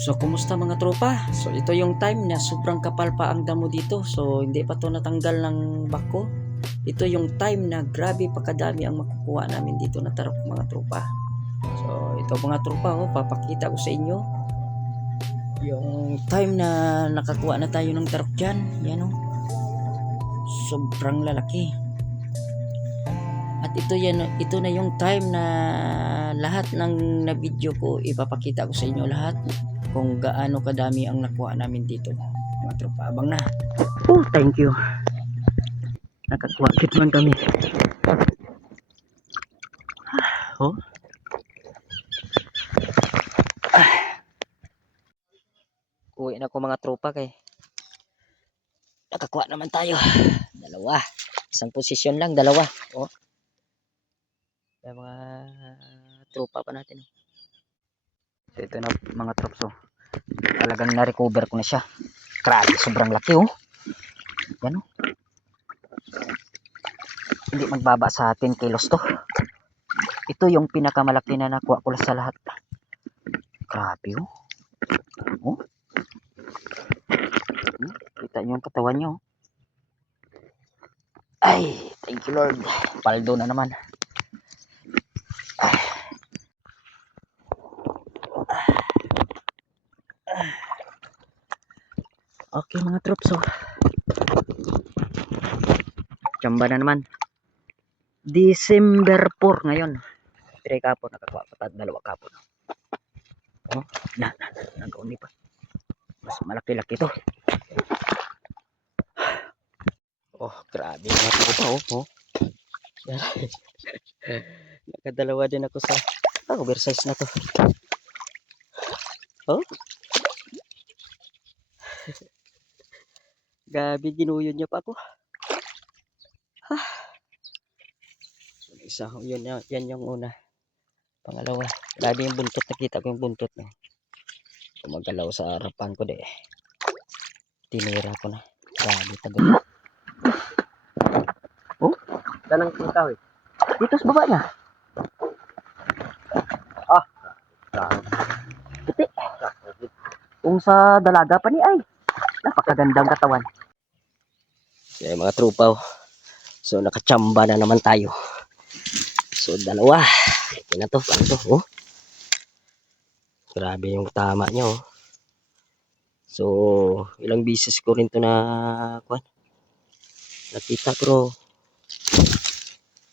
So, kumusta mga tropa? So, ito yung time na sobrang kapal pa ang damo dito. So, hindi pa to natanggal ng bako. Ito yung time na grabe pa kadami ang makukuha namin dito na tarok mga tropa. So, ito mga tropa, papakita ko sa inyo. Yung time na nakakuha na tayo ng tarok dyan. Yan sobrang lalaki. At ito na yung time na lahat ng na video ko ipapakita ko sa inyo lahat kung gaano kadami ang nakuha namin dito mga tropa. Abang na. Oh, thank you. Nakakuha kit man kami. Oh. Uwi na ko mga tropa kay nakakuha naman tayo. Dalawa. Isang posisyon lang, dalawa. Oh. Yung mga tropa pa natin. So, ito na mga trops. Oh. Talagang na-recover ko na siya. Grabe, sobrang laki Yan Hindi magbaba sa 10 kilos to. Ito yung pinakamalaki na nakuha ko sa lahat. Grabe Kita nyo yung katawan nyo. Ay, thank you Lord. Paldo na naman. Okay mga troops, Chamba na naman. December 4 ngayon. 3 kapon nakakuha ko dalawa kapon. Nagauni pa. Mas malaki-laki to. Grabe mga tropa Nakadalawa din ako sa oversize na to. Gabi ginuyod niya pa ako. Isa yan yung una. Pangalawa, grabe yung buntot, nakita ko yung buntot no. Gumagalaw sa harapan ko tinira ko na. Grabe tagal. Danang kita dito sa baba niya. Puti. Kung sa dalaga pa ni ay napakagandang katawan. Kaya mga tropa so nakachamba na naman tayo. So dalawa. Ito na to. Grabe yung tama nyo. So ilang bisis ko rin to nakita pero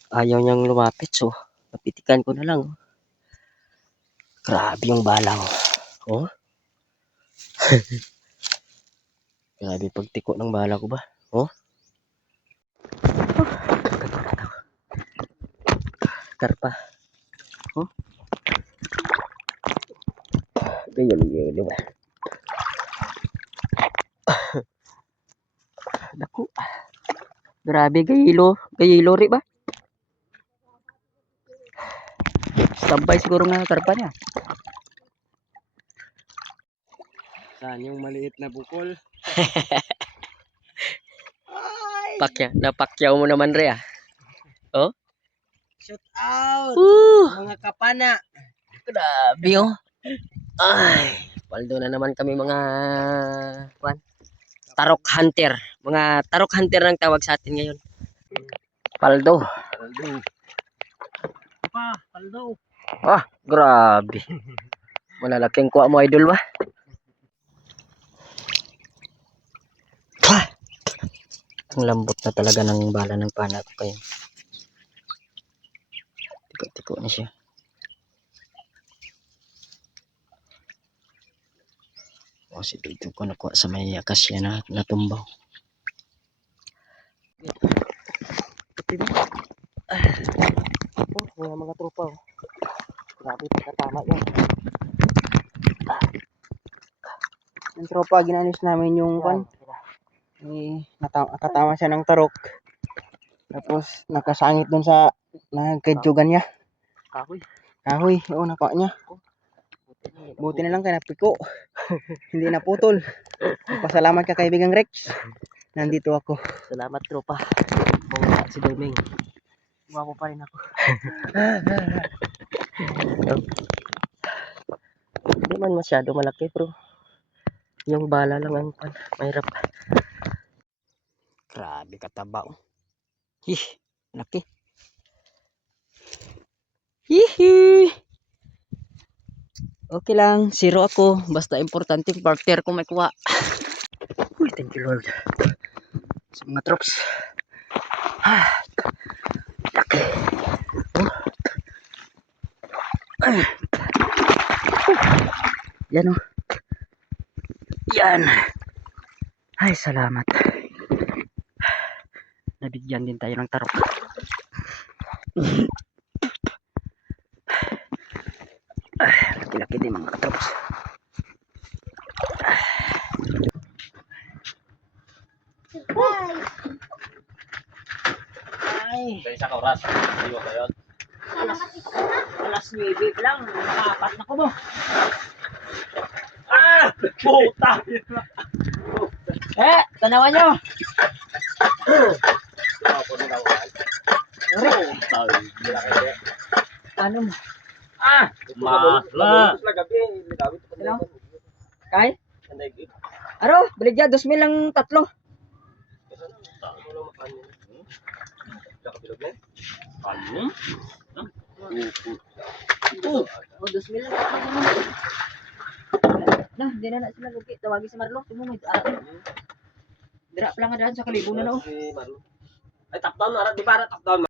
ayaw niyang lumapit. So napitikan ko na lang. Grabe yung balang. Grabe pagtiko ng bala ko ba? Karpa. Gayalo ba? Naku. Grabe gayilo ri ba? Sabay siguro nga karpa niya. Saan yung maliit na bukol? Napakyaw mo naman re Shoot out! Mga kapana! Grabe Ay, paldo na naman kami mga tarok hunter. Mga tarok hunter ang tawag sa atin ngayon. Paldo. Paldo. Grabe. Malalaking kuha mo idol ba? Ang lambot na talaga ng bala ng pana ko kayo. Tiko-tiko na siya. Si dito ko nakuha sa may akasya na natumbaw. Mga tropa grabe pagkatama yan. Yung tropa ginanis namin yung nakatama siya ng tarok. Tapos nakasangit dun sa nagkadyugan niya. Kahoy, nakuha niya. Buti na lang kaya napiko. Hindi naputol. Pasalamat ka kaibigang Rex. Nandito ako. Salamat tropa. Si Doming. Guwapo pa rin ako. Hindi man masyado malaki bro. Yung bala lang ang mahirap. Grabe kataba oh. Hih, laki. Hihi. Okay lang, zero ako. Basta importante partner ko may kuha. Uy, thank you Lord. Sa mga troops. Ah, laki. Oh. Ah. Yan oh. Yan. Ay, salamat. Nabigyan din tayo ng tarok. Laki-laki din mga katrops. Ay, Sa isang oras, iwa ba yun? alas 9 lang. Nakapat na ko mo. Ah! Puta! Tanawan nyo. Ako na nawalan. Ano mo? Ah! Masla! Ano? Kay? Aro, baligya, 2,000 lang tatlo. Ano? O, 2,000 lang tatlo. Nah, hindi na sila lugi. Tawagin si Marlo. Tumo mo, dira pa lang nga daan sa kalibo na no. Ay, top down. Di para top down.